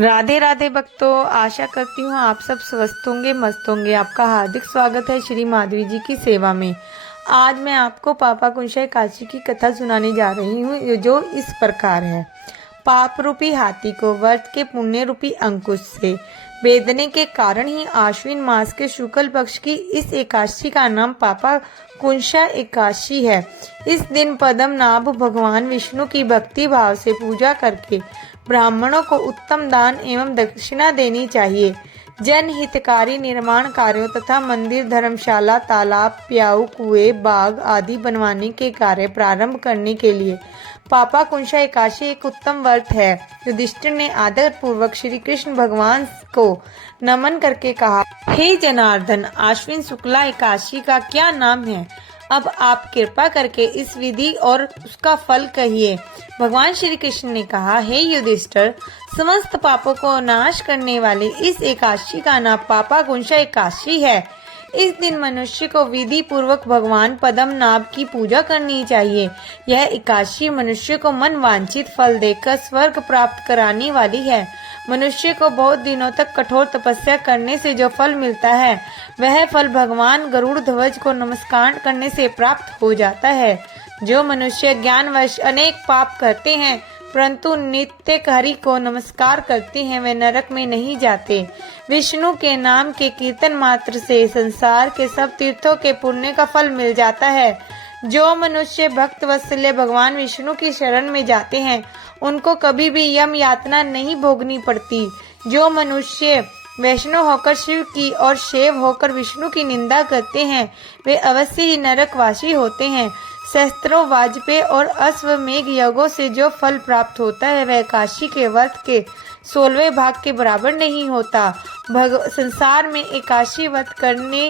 राधे राधे भक्तों, आशा करती हूँ आप सब स्वस्थ होंगे, मस्त होंगे। आपका हार्दिक स्वागत है श्री माधवी जी की सेवा में। आज मैं आपको पापा कुंशा एकादशी की कथा सुनाने जा रही हूँ, जो इस प्रकार है। पाप रूपी हाथी को व्रत के पुण्य रूपी अंकुश से बेधने के कारण ही आश्विन मास के शुक्ल पक्ष की इस एकादशी का नाम पापा कुंशा एकादशी है। इस दिन पद्मनाभ भगवान विष्णु की भक्ति भाव से पूजा करके ब्राह्मणों को उत्तम दान एवं दक्षिणा देनी चाहिए। जन हितकारी निर्माण कार्यों तथा मंदिर, धर्मशाला, तालाब, प्याऊ, कुएं, बाग आदि बनवाने के कार्य प्रारंभ करने के लिए पापा कुंशा एकादशी एक उत्तम व्रत है। युधिष्ठिर ने आदर पूर्वक श्री कृष्ण भगवान को नमन करके कहा, हे जनार्दन, आश्विन शुक्ला एकादशी का क्या नाम है? अब आप कृपा करके इस विधि और उसका फल कहिए। भगवान श्री कृष्ण ने कहा, हे युधिष्ठिर, समस्त पापों को नाश करने वाली इस एकादशी का नाम पापा कुंशा एकादशी है। इस दिन मनुष्य को विधि पूर्वक भगवान पद्मनाभ की पूजा करनी चाहिए। यह एकादशी मनुष्य को मन वांछित फल देकर स्वर्ग प्राप्त कराने वाली है। मनुष्य को बहुत दिनों तक कठोर तपस्या करने से जो फल मिलता है, वह फल भगवान गरुड़ ध्वज को नमस्कार करने से प्राप्त हो जाता है। जो मनुष्य ज्ञानवश अनेक पाप करते हैं परंतु नित्य हरि को नमस्कार करते हैं, वे नरक में नहीं जाते। विष्णु के नाम के कीर्तन मात्र से संसार के सब तीर्थों के पुण्य का फल मिल जाता है। जो मनुष्य भक्त वत्सल्य भगवान विष्णु की शरण में जाते हैं, उनको कभी भी यम यातना नहीं भोगनी पड़ती। जो मनुष्य वैष्णव होकर शिव की और शैव होकर विष्णु की निंदा करते हैं, वे अवश्य ही नरकवासी होते हैं। सहस्त्रों वाजपेयी और अश्वमेघ यज्ञों से जो फल प्राप्त होता है, वह काशी के व्रत के 16वें भाग के बराबर नहीं होता। संसार में एकादशी व्रत करने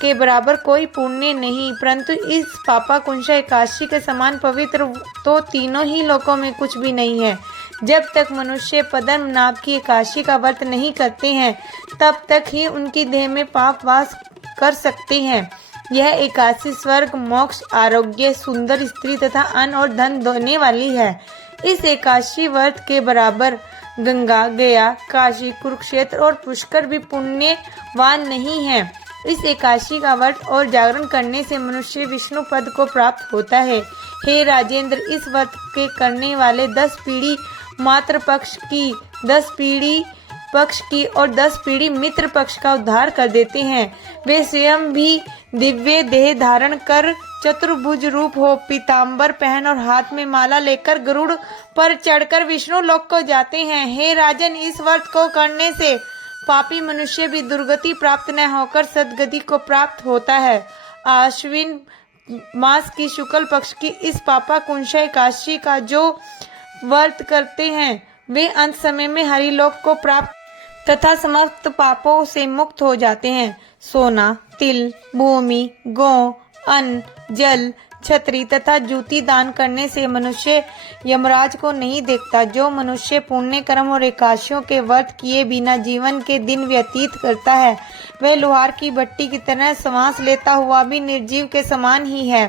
के बराबर कोई पुण्य नहीं, परंतु इस पापा कुंशा एकादशी के समान पवित्र तो तीनों ही लोकों में कुछ भी नहीं है। जब तक मनुष्य पद्मनाभ की एकादशी का व्रत नहीं करते हैं, तब तक ही उनकी देह में पाप वास कर सकते हैं। यह एकादशी स्वर्ग, मोक्ष, आरोग्य, सुंदर स्त्री तथा अन्न और धन देने वाली है। इस एकादशी व्रत के बराबर गंगा, गया, काशी, कुरुक्षेत्र और पुष्कर भी पुण्यवान नहीं है। इस एकादशी का व्रत और जागरण करने से मनुष्य विष्णु पद को प्राप्त होता है। हे राजेंद्र, इस व्रत के करने वाले 10 पीढ़ी मातृ पक्ष की, 10 पीढ़ी पक्ष की और 10 पीढ़ी मित्र पक्ष का उद्धार कर देते हैं। वे स्वयं भी दिव्य देह धारण कर चतुर्भुज रूप हो, पीताम्बर पहन और हाथ में माला लेकर गरुड़ पर चढ़कर विष्णु लोक को जाते हैं। हे राजन, इस व्रत को करने से पापी मनुष्य भी दुर्गति प्राप्त न होकर सद्गति को प्राप्त होता है। आश्विन मास की शुक्ल पक्ष की इस पापा कुंशा एकादशी का जो व्रत करते हैं, वे अंत समय में हरिलोक को प्राप्त तथा समस्त पापों से मुक्त हो जाते हैं। सोना, तिल, भूमि, गौ, अन्न, जल, छतरी तथा जूती दान करने से मनुष्य यमराज को नहीं देखता। जो मनुष्य पुण्य कर्म और एकादशियों के व्रत किए बिना जीवन के दिन व्यतीत करता है, वह लोहार की भट्टी की तरह सांस लेता हुआ भी निर्जीव के समान ही है।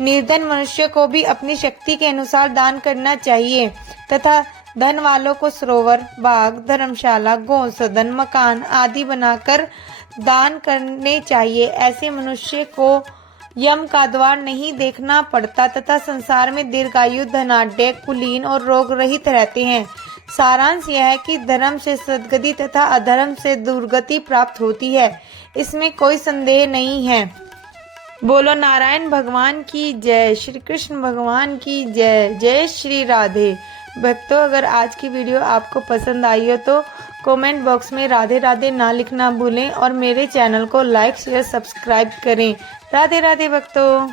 निर्धन मनुष्य को भी अपनी शक्ति के अनुसार दान करना चाहिए तथा धन वालों को सरोवर, बाग, धर्मशाला, गौसदन, मकान आदि बनाकर दान करने चाहिए। ऐसे मनुष्य को यम का द्वार नहीं देखना पड़ता तथा संसार में दीर्घायु, धनाढ्य, कुलीन और रोग रहित रहते हैं। सारांश यह है कि धर्म से सद्गति तथा अधर्म से दुर्गति प्राप्त होती है, इसमें कोई संदेह नहीं है। बोलो नारायण भगवान की जय, श्री कृष्ण भगवान की जय। जय श्री राधे। भक्तों, अगर आज की वीडियो आपको पसंद आई हो तो कमेंट बॉक्स में राधे राधे ना लिखना भूलें और मेरे चैनल को लाइक, शेयर, सब्सक्राइब करें। राधे राधे भक्तों।